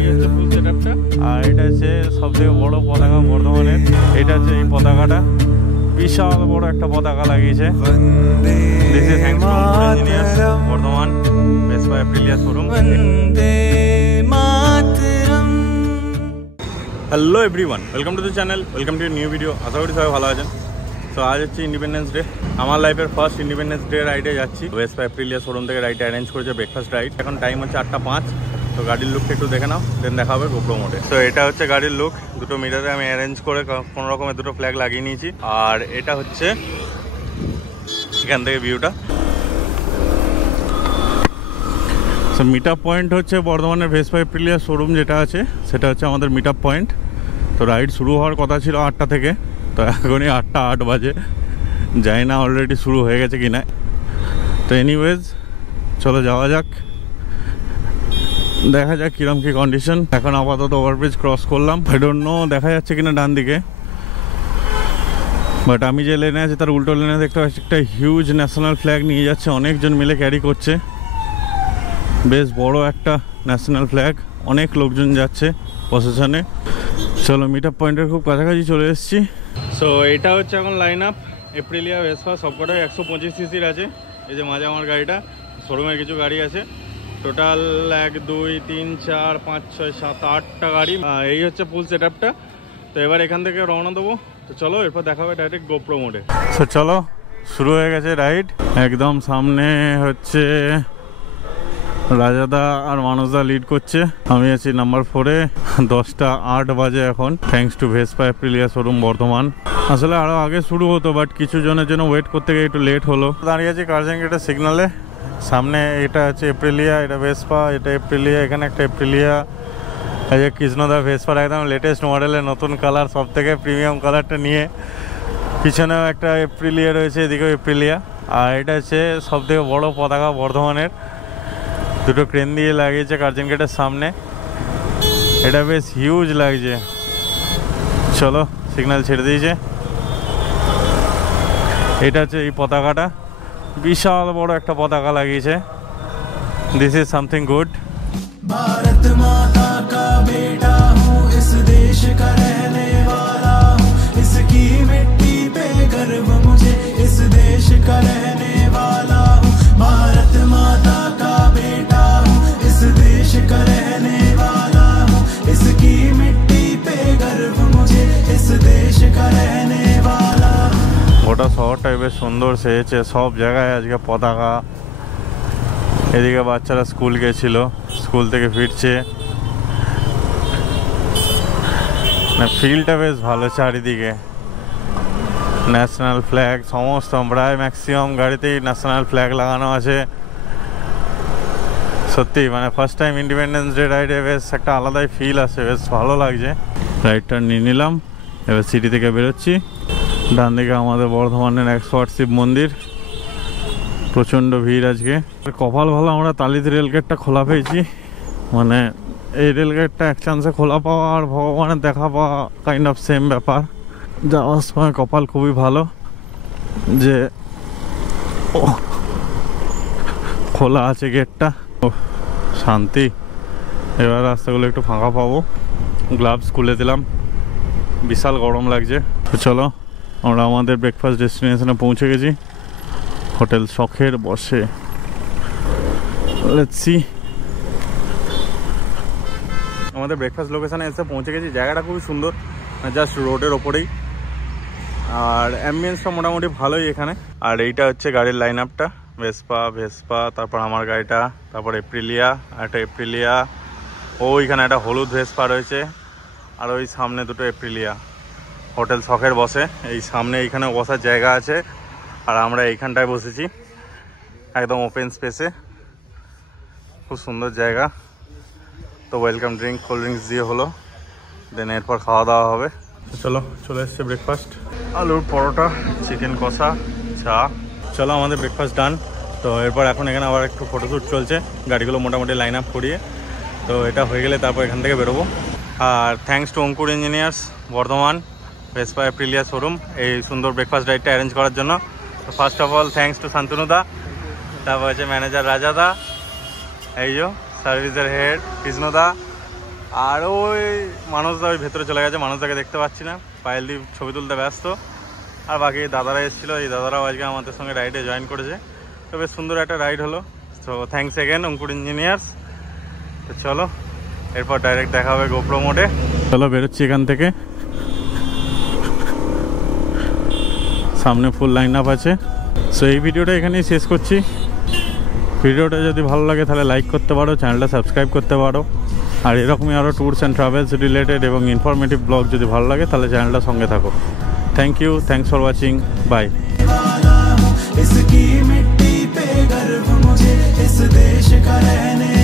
এই হচ্ছে ফুল সেটআপটা। আর এটা হচ্ছে সবথেকে বড় পতাকা বর্ধমানের। এটা হচ্ছে এই পতাকাটা, বিশাল বড় একটা পতাকা লাগিয়েছে। This is thanks to engineers Bardhaman Vespa Aprilia showroom. Hello everyone, welcome to the channel, welcome to new video. আশা করি সবাই ভালো আছেন। তো আজ হচ্ছে ইন্ডিপেন্ডেন্স ডে, আমার লাইফের ফার্স্ট ইন্ডিপেন্ডেন্স ডে রাইডে যাচ্ছি। ভেসপা অ্যাপ্রিলিয়া শোরুম থেকে রাইড অ্যারেঞ্জ করেছে, ব্রেকফাস্ট রাইড। এখন টাইম হচ্ছে 8:05। তো গাড়ির লুকটা একটু দেখে নাও, দেন দেখা হবে গোপ্রো মোডে। তো এটা হচ্ছে গাড়ির লুক, দুটো মিটারে আমি অ্যারেঞ্জ করে কোনো রকমের দুটো ফ্ল্যাগ লাগিয়ে নিয়েছি। আর এটা হচ্ছে এখান থেকে ভিউটা। তো মিট আপ পয়েন্ট হচ্ছে বর্ধমানের ভেসপা অ্যাপ্রিলিয়া শোরুম যেটা আছে, সেটা হচ্ছে আমাদের মিট আপ পয়েন্ট। তো রাইড শুরু হওয়ার কথা ছিল 8টা থেকে, তো এখনই 8:08 বাজে। যাই না অলরেডি শুরু হয়ে গেছে কিনা। তো এনিওয়েজ চলো যাওয়া যাক, দেখা যাক কিরম কি কন্ডিশন। এখন আপাতত ওভারব্রিজ ক্রস করলাম, আই ডোন্ট নো দেখা যাচ্ছে কিনা ডান দিকে, বাট আমি যে লেনে আছি তার উল্টো লেনে দেখতে পাচ্ছি একটা হিউজ ন্যাশনাল ফ্ল্যাগ নিয়ে যাচ্ছে, অনেকজন মিলে ক্যারি করছে। বেশ বড় একটা ন্যাশনাল ফ্ল্যাগ, অনেক লোকজন যাচ্ছে প্রসেশনে। চলো মিট আপ পয়েন্টের খুব কাছাকাছি চলে এসেছি। সো এটা হচ্ছে এখন লাইন আপ এপ্রিলিয়া ভেসপা, সবকটাই 125 সিসির আছে। এই যে মাঝে আমার গাড়িটা, শোরুমের কিছু গাড়ি আছে, টোটাল 1 2 3 4 5 6 7 8টা গাড়ি। এই হচ্ছে ফুল সেট আপটা। তো এবার এখান থেকে রওনা দেবো। তো চলো এরপর দেখা হবে ডাইরেক্ট গোপ্রো মোডে। তো চলো শুরু হয়ে গেছে রাইড। একদম সামনে হচ্ছে রাজাদা আর মানুষদা লিড করছে, আমি আছি নাম্বার 4-এ। 10:08 বাজে এখন, thanks to Vespa Aprilia showroom Bardhaman. আসলে আরও আগে শুরু হতো, বাট কিছু জনের জন্য ওয়েট করতে গিয়ে একটু লেট হলো। দাঁড়িয়ে আছি কার্জন গেটের সিগনালে। সামনে এটা হচ্ছে এপ্রিলিয়া, এটা ভেসপা, এটা এপ্রিলিয়া, এখানে একটা এপ্রিলিয়া। এই যে কৃষ্ণদা ভেসপার একদম লেটেস্ট মডেলের নতুন কালার, সব থেকে প্রিমিয়াম কালারটা নিয়ে। পিছনেও একটা এপ্রিলিয়া রয়েছে, এদিকেও এপ্রিলিয়া। আর এটা হচ্ছে সব থেকে বড় পতাকা বর্ধমানের, দুটো ক্রেন দিয়ে লাগিয়েছে কার্জন গেটের সামনে। এটা বেশ হিউজ লাগছে। চলো সিগন্যাল ছেড়ে দিয়েছে। এটা হচ্ছে এই পতাকাটা, বিশাল বড় একটা পতাকা লাগিয়েছে। This is something good. Bharat माता का बेटा हूँ, इस देश का रहने वाला हूँ, इसकी मिट्टी पे गर्व मुझे, इस देश का रहने वाला हूँ। भारत माता का बेटा हूँ, इस देश का रहने वाला हूँ, इसकी मिट्टी पे गर्व मुझे, इस देश का रहने वाला हूँ। গোটা শহরটাই বেশ সুন্দর সেজেছে, সব জায়গায় আজকে পতাকা। এদিকে বাচ্চারা স্কুল গেছিল, স্কুল থেকে ফিরছে। না ফিল্ডটা বেশ ভালো, চারিদিকে ন্যাশনাল ফ্ল্যাগ, সমস্ত প্রায় ম্যাক্সিমাম গাড়িতেই ন্যাশনাল ফ্ল্যাগ লাগানো আছে। সত্যি মানে ফার্স্ট টাইম ইন্ডিপেন্ডেন্স ডে রাইডে বেশ একটা আলাদাই ফিল আসে, বেশ ভালো লাগছে। রাইডটা নিয়ে নিলাম, এবার সিটি থেকে বেরোচ্ছি। ডান দিকে আমাদের বর্ধমানের 108 শিব মন্দির, প্রচণ্ড ভিড় আজকে। কপাল ভালো আমরা তালিত রেলগেটটা খোলা পেয়েছি, মানে এই রেলগেটটা এক চান্সে খোলা পাওয়া আর ভগবানের দেখা পাওয়া কাইন্ড অফ সেম ব্যাপার। যাওয়ার সময় কপাল খুবই ভালো যে খোলা আছে গেটটা। ও শান্তি। এবার রাস্তাগুলো একটু ফাঁকা পাবো। গ্লাভস খুলে দিলাম, বিশাল গরম লাগছে। তো চলো আমরা আমাদের ব্রেকফাস্ট ডেস্টিনেশনে পৌঁছে গেছি, হোটেল শখের বসে। Let's see. আমাদের ব্রেকফাস্ট লোকেশনে এসে পৌঁছে গেছি। জায়গাটা খুবই সুন্দর, জাস্ট রোডের ওপরেই। আর অ্যাম্বিয়েন্সটা মোটামুটি ভালোই এখানে। আর এইটা হচ্ছে গাড়ির লাইন আপটা, ভেসপা, তারপর আমার গাড়িটা, তারপর এপ্রিলিয়া, একটা এপ্রিলিয়া, ওইখানে একটা হলুদ ভেসপা রয়েছে, আর ওই সামনে দুটো এপ্রিলিয়া। হোটেল শখের বসে, এই সামনে এইখানে বসার জায়গা আছে। আর আমরা এইখানটায় বসেছি একদম ওপেন স্পেসে, খুব সুন্দর জায়গা। তো ওয়েলকাম ড্রিঙ্ক, কোল্ড ড্রিঙ্কস দিয়ে হলো, দেন এরপর খাওয়া দাওয়া হবে। চলো চলে এসছে ব্রেকফাস্ট, আলুর পরোটা, চিকেন কষা, চা। চলো আমাদের ব্রেকফাস্ট ডান। তো এরপর এখন এখানে আবার একটু ফটোশ্যুট চলছে, গাড়িগুলো মোটামুটি লাইন আপ করিয়ে। তো এটা হয়ে গেলে তারপর এখান থেকে বেরোবো। আর thanks to Ankur engineers Bardhaman Vespa Aprilia showroom এই সুন্দর ব্রেকফাস্ট রাইডটা অ্যারেঞ্জ করার জন্য। তো first of all thanks to শান্তনুদা, তারপর হচ্ছে ম্যানেজার রাজাদা, এই যে সার্ভিসের হেড কৃষ্ণদা, আর ওই মানুষদা ওই ভেতরে চলে গেছে, মানুষদাকে দেখতে পাচ্ছি না, পায়েলদীপ ছবি তুলতে ব্যস্ত। আর বাকি দাদারা এসেছিলো, এই দাদারাও আজকে আমাদের সঙ্গে রাইডে জয়েন করেছে। তো বেশ সুন্দর একটা রাইড হলো। তো থ্যাংকস এগেন অঙ্কুর ইঞ্জিনিয়ার্স। তো চলো এরপর ডাইরেক্ট দেখা হবে গোপ্রো মোডে। চলো বেরোচ্ছি এখান থেকে, সামনে ফুল লাইন আপ আছে। সো এই ভিডিওটা এখানেই শেষ করছি। ভিডিওটা যদি ভালো লাগে তাহলে লাইক করতে পারো, চ্যানেলটা সাবস্ক্রাইব করতে পারো। আর এরকমই আরও ট্যুরস অ্যান্ড ট্রাভেলস রিলেটেড এবং ইনফরমেটিভ ব্লগ যদি ভালো লাগে তাহলে চ্যানেলটা সঙ্গে থাকো। Thank you, thanks for watching, bye. इसकी मिट्टी पे गर्व मुझे, इस देश का रहने